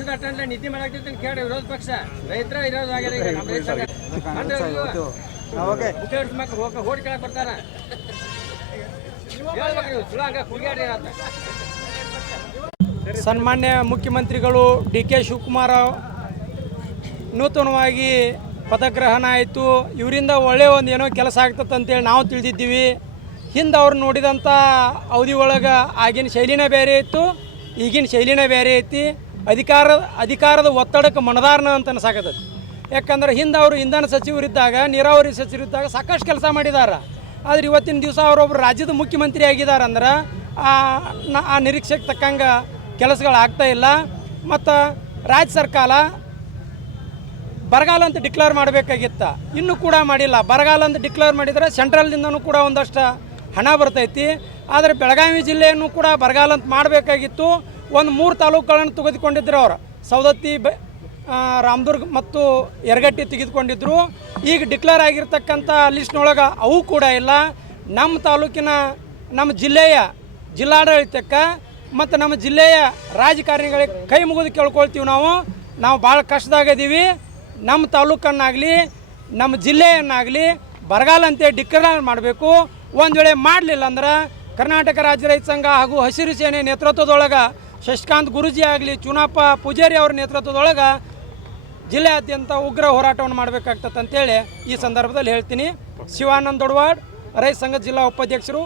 ಪಕ್ಷದ ಅಟೆಂಡ್ ನಿಧಿ ಮಾಡಾಕ್ತಿರ್ತೀನಿ ಕೇಳಿ ವಿರೋಧ ಪಕ್ಷ ರೈತರ ಇರೋದು ಆಗಿದೆ ಈಗ ನಮ್ಮ ರೈತ ಮಕ್ಕಳು ಹೋಗಿ ಕೇಳಕ್ ಬರ್ತಾರ ಹೇಳ್ಬೇಕು ನೀವು ಸುಳ್ಳು ಹಂಗ ಕುಡಿಯಾಡ್ರಿ ಅಂತ. ಸನ್ಮಾನ್ಯ ಮುಖ್ಯಮಂತ್ರಿಗಳು ಡಿ ಕೆ ಶಿವಕುಮಾರ್ ನೂತನವಾಗಿ ಪದಗ್ರಹಣ ಆಯಿತು. ಇವರಿಂದ ಒಳ್ಳೆಯ ಒಂದು ಏನೋ ಕೆಲಸ ಆಗ್ತದೆ ಅಂತೇಳಿ ನಾವು ತಿಳಿದಿದ್ದೀವಿ. ಹಿಂದೆ ಅವ್ರು ನೋಡಿದಂಥ ಅವಧಿ ಒಳಗೆ ಆಗಿನ ಶೈಲಿನೇ ಬೇರೆ ಇತ್ತು, ಈಗಿನ ಶೈಲಿನೇ ಬೇರೆ ಐತಿ. ಅಧಿಕಾರದ ಒತ್ತಡಕ್ಕೆ ಮನದಾರನ ಅಂತ ಅನ್ಸಾಕತ್ತೈತಿ. ಯಾಕಂದ್ರೆ ಹಿಂದೆ ಅವರು ಇಂಧನ ಸಚಿವರಿದ್ದಾಗ, ನೀರಾವರಿ ಸಚಿವರಿದ್ದಾಗ ಸಾಕಷ್ಟು ಕೆಲಸ ಮಾಡಿದ್ದಾರೆ. ಆದರೆ ಇವತ್ತಿನ ದಿವಸ ಅವರೊಬ್ಬರು ರಾಜ್ಯದ ಮುಖ್ಯಮಂತ್ರಿ ಆಗಿದ್ದಾರೆ ಅಂದ್ರೆ ಆ ನಿರೀಕ್ಷೆಗೆ ತಕ್ಕಂಗೆ ಕೆಲಸಗಳು ಆಗ್ತಾಯಿಲ್ಲ. ಮತ್ತು ರಾಜ್ಯ ಸರ್ಕಾರ ಬರಗಾಲ ಅಂತ ಡಿಕ್ಲೇರ್ ಮಾಡಬೇಕಾಗಿತ್ತು, ಇನ್ನೂ ಕೂಡ ಮಾಡಿಲ್ಲ. ಬರಗಾಲ ಅಂತ ಡಿಕ್ಲೇರ್ ಮಾಡಿದರೆ ಸೆಂಟ್ರಲ್ದಿಂದನೂ ಕೂಡ ಒಂದಷ್ಟು ಹಣ ಬರ್ತೈತಿ. ಆದರೆ ಬೆಳಗಾವಿ ಜಿಲ್ಲೆಯನ್ನು ಕೂಡ ಬರಗಾಲ ಅಂತ ಮಾಡಬೇಕಾಗಿತ್ತು. ಒಂದು 3 ತಾಲೂಕುಗಳನ್ನು ತೆಗೆದುಕೊಂಡಿದ್ರು ಅವರು, ಸವದತ್ತಿ, ರಾಮದುರ್ಗ ಮತ್ತು ಯರಗಟ್ಟಿ ತೆಗೆದುಕೊಂಡಿದ್ರು. ಈಗ ಡಿಕ್ಲೇರ್ ಆಗಿರ್ತಕ್ಕಂಥ ಲಿಸ್ಟ್ನೊಳಗೆ ಅವು ಕೂಡ ಇಲ್ಲ. ನಮ್ಮ ತಾಲೂಕಿನ ನಮ್ಮ ಜಿಲ್ಲೆಯ ಜಿಲ್ಲಾಡಳಿತಕ್ಕೆ ಮತ್ತು ನಮ್ಮ ಜಿಲ್ಲೆಯ ರಾಜಕಾರಣಿಗಳಿಗೆ ಕೈ ಮುಗಿದು ಕೇಳ್ಕೊಳ್ತೀವಿ. ನಾವು ಭಾಳ ಕಷ್ಟದಾಗಿದ್ದೀವಿ. ನಮ್ಮ ತಾಲೂಕನ್ನಾಗಲಿ ನಮ್ಮ ಜಿಲ್ಲೆಯನ್ನಾಗಲಿ ಬರಗಾಲ ಅಂತೇಳಿ ಡಿಕ್ಲೇರ್ ಮಾಡಬೇಕು. ಒಂದು ವೇಳೆ ಮಾಡಲಿಲ್ಲ ಅಂದ್ರೆ ಕರ್ನಾಟಕ ರಾಜ್ಯ ರೈತ ಸಂಘ ಹಾಗೂ ಹಸಿರು ಸೇನೆ ನೇತೃತ್ವದೊಳಗೆ ಶಶಿಕಾಂತ್ ಗುರೂಜಿ ಆಗಲಿ, ಚುನಾಪ ಪೂಜಾರಿ ಅವರ ನೇತೃತ್ವದೊಳಗೆ ಜಿಲ್ಲೆಯಾದ್ಯಂತ ಉಗ್ರ ಹೋರಾಟವನ್ನು ಮಾಡಬೇಕಾಗ್ತದೆ ಅಂತೇಳಿ ಈ ಸಂದರ್ಭದಲ್ಲಿ ಹೇಳ್ತೀನಿ. ಶಿವಾನಂದ ದೊಡ್ವಾಡ್, ರೈತ ಸಂಘ ಜಿಲ್ಲಾ ಉಪಾಧ್ಯಕ್ಷರು,